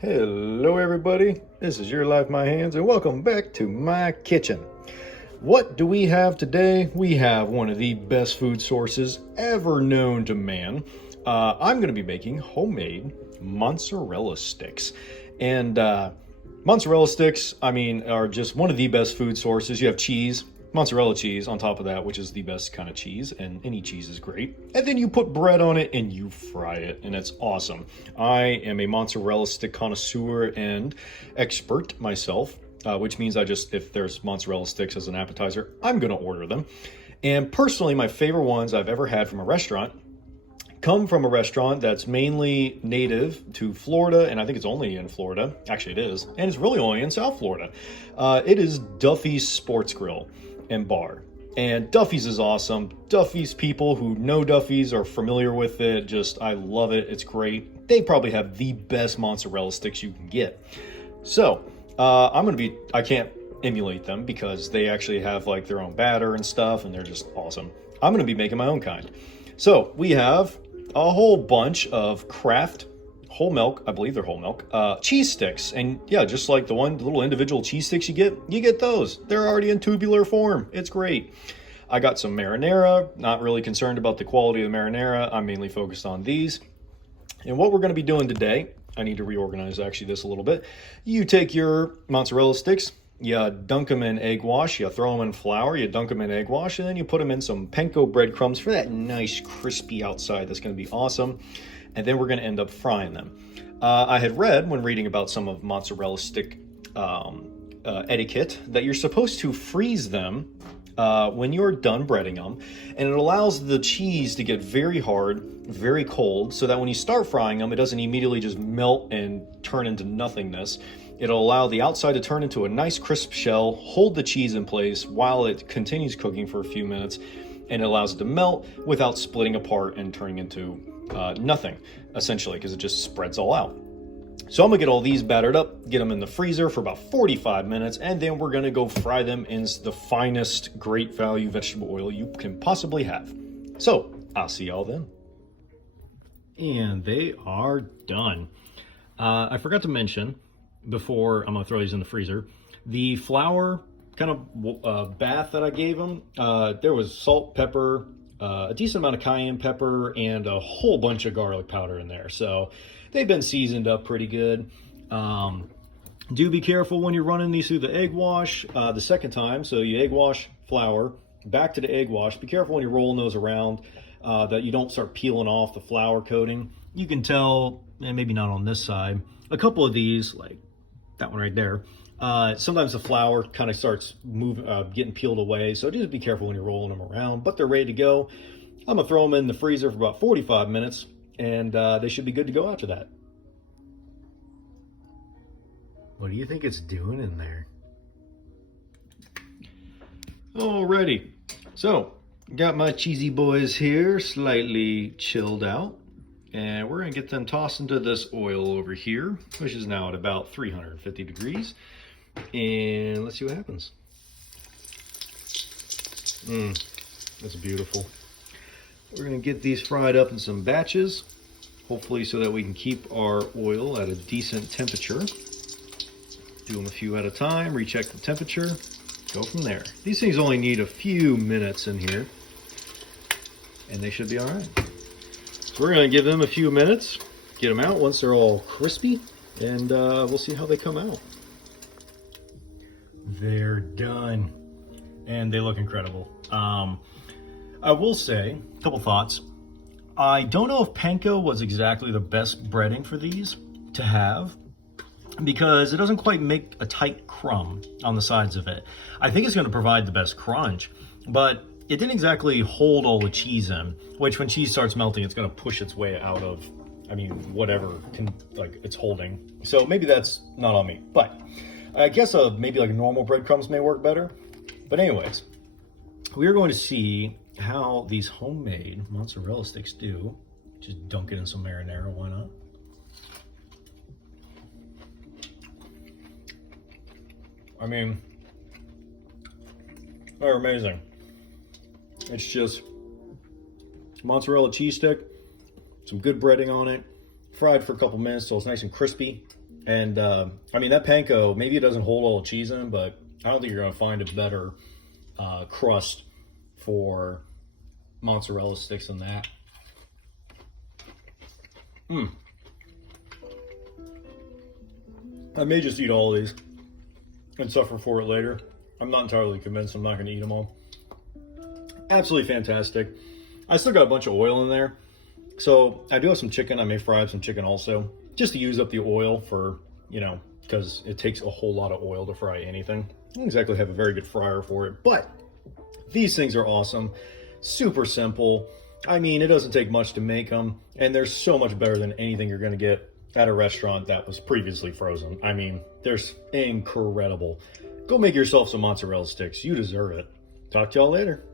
Hello everybody, this is Your Life, My Hands, and welcome back to my kitchen. What do we have today? We have one of the best food sources ever known to man. I'm going to be making homemade mozzarella sticks. And mozzarella sticks, are just one of the best food sources. You have cheese, mozzarella cheese on top of that, which is the best kind of cheese, and any cheese is great. And then you put bread on it and you fry it, and it's awesome. I am a mozzarella stick connoisseur and expert myself, which means if there's mozzarella sticks as an appetizer, I'm going to order them. And personally, my favorite ones I've ever had from a restaurant come from a restaurant that's mainly native to Florida, and I think it's only in Florida. Actually, it is, and it's really only in South Florida. It is Duffy's Sports Grill and Bar. And Duffy's is awesome. Duffy's, people who know Duffy's are familiar with it. I love it. It's great. They probably have the best mozzarella sticks you can get. So, I can't emulate them because they actually have like their own batter and stuff, and they're just awesome. I'm going to be making my own kind. So, we have a whole bunch of Kraft whole milk, I believe they're whole milk, cheese sticks. And yeah, just like the little individual cheese sticks you get those. They're already in tubular form. It's great. I got some marinara, not really concerned about the quality of the marinara. I'm mainly focused on these. And what we're going to be doing today, I need to reorganize actually this a little bit. You take your mozzarella sticks, you dunk them in egg wash, you throw them in flour, you dunk them in egg wash, and then you put them in some panko breadcrumbs for that nice crispy outside. That's going to be awesome. And then we're going to end up frying them. I had read when reading about some of mozzarella stick etiquette that you're supposed to freeze them when you're done breading them, and it allows the cheese to get very hard, very cold, so that when you start frying them, it doesn't immediately just melt and turn into nothingness. It'll allow the outside to turn into a nice crisp shell, hold the cheese in place while it continues cooking for a few minutes, and it allows it to melt without splitting apart and turning into nothing, essentially, because it just spreads all out. So I'm gonna get all these battered up, get them in the freezer for about 45 minutes, and then we're gonna go fry them in the finest great value vegetable oil you can possibly have. So I'll see y'all then. And they are done. I forgot to mention before I'm gonna throw these in the freezer, the flour kind of bath that I gave them, there was salt, pepper, a decent amount of cayenne pepper, and a whole bunch of garlic powder in there. So they've been seasoned up pretty good. Do be careful when you're running these through the egg wash the second time. So you egg wash flour, back to the egg wash. Be careful when you're rolling those around that you don't start peeling off the flour coating. You can tell, and maybe not on this side, a couple of these, like that one right there, sometimes the flour kind of starts getting peeled away, so just be careful when you're rolling them around, but they're ready to go. I'm gonna throw them in the freezer for about 45 minutes, and they should be good to go after that. What do you think it's doing in there? Alrighty, so got my cheesy boys here slightly chilled out, and we're gonna get them tossed into this oil over here, which is now at about 350 degrees. And let's see what happens. That's beautiful. We're gonna get these fried up in some batches, hopefully so that we can keep our oil at a decent temperature. Do them a few at a time, recheck the temperature, go from there. These things only need a few minutes in here, and they should be all right. So we're gonna give them a few minutes, get them out once they're all crispy, and we'll see how they come out. They're done, and they look incredible. I will say a couple thoughts. I don't know if panko was exactly the best breading for these to have, because it doesn't quite make a tight crumb on the sides of it. I think it's going to provide the best crunch, but it didn't exactly hold all the cheese in, which when cheese starts melting, it's going to push its way out of, whatever it's holding. So maybe that's not on me, but I guess maybe like normal breadcrumbs may work better. But anyways, we are going to see how these homemade mozzarella sticks do. Just dunk it in some marinara, why not? They're amazing. It's just mozzarella cheese stick, some good breading on it, fried for a couple minutes so it's nice and crispy, And I mean, that panko, maybe it doesn't hold all the cheese in, but I don't think you're going to find a better crust for mozzarella sticks than that. I may just eat all of these and suffer for it later. I'm not entirely convinced I'm not going to eat them all. Absolutely fantastic. I still got a bunch of oil in there. So I do have some chicken. I may fry up some chicken also, just to use up the oil for, you know, because it takes a whole lot of oil to fry anything. I don't exactly have a very good fryer for it, but these things are awesome. Super simple. I mean, it doesn't take much to make them, and they're so much better than anything you're going to get at a restaurant that was previously frozen. I mean, they're incredible. Go make yourself some mozzarella sticks. You deserve it. Talk to y'all later.